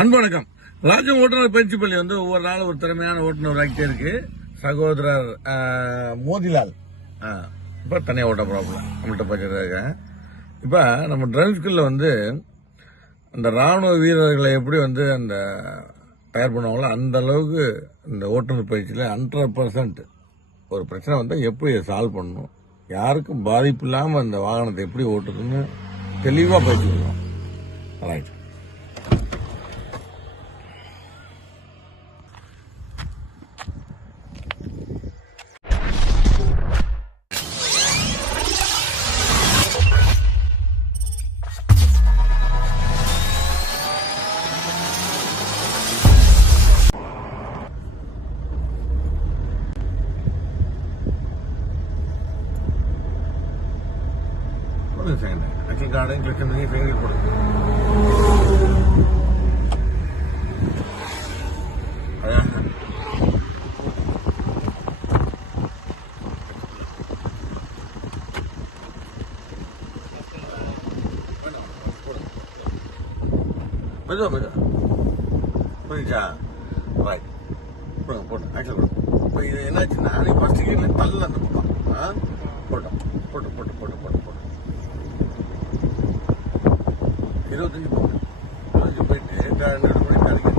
அன்பு வணக்கம். ராஜம் ஓட்டுநர் பயிற்சி பள்ளி ஒவ்வொரு நாளும் ஒரு திறமையான ஓட்டுநர் ஆகிட்டே இருக்கு. சகோதரர் மோதிலால் இப்ப தனியா ஓட்ட ப்ராப்ளம் நம்மள்கிட்ட பயிற்சிருக்காங்க. இப்ப நம்ம டிரைவிங் ஸ்கூல்ல அந்த ராணுவ வீரர்களை எப்படி அந்த தயார் பண்ணுவாங்களோ அந்த அளவுக்கு இந்த ஓட்டுநர் பயிற்சியில 100% ஒரு பிரச்சனை எப்படி சால்வ் பண்ணணும், யாருக்கும் பாதிப்பு இல்லாம அந்த வாகனத்தை எப்படி ஓட்டுறதுன்னு தெளிவா பயிற்சி கொடுக்கணும். Right. Aqui garden click on the finger put புரிஞ்சா? ரைட், போடுங்க போட்டு ஆக்சுவல் போடும். இப்போ இது என்னாச்சுன்னா நீ ஃபர்ஸ்ட் கீழே தள்ள அந்த பக்கம் போட்டோம் போட்டு போட்டு போட்டு போட்டு போட்டு 25 போயிட்டு 2 மணி கரைக்கு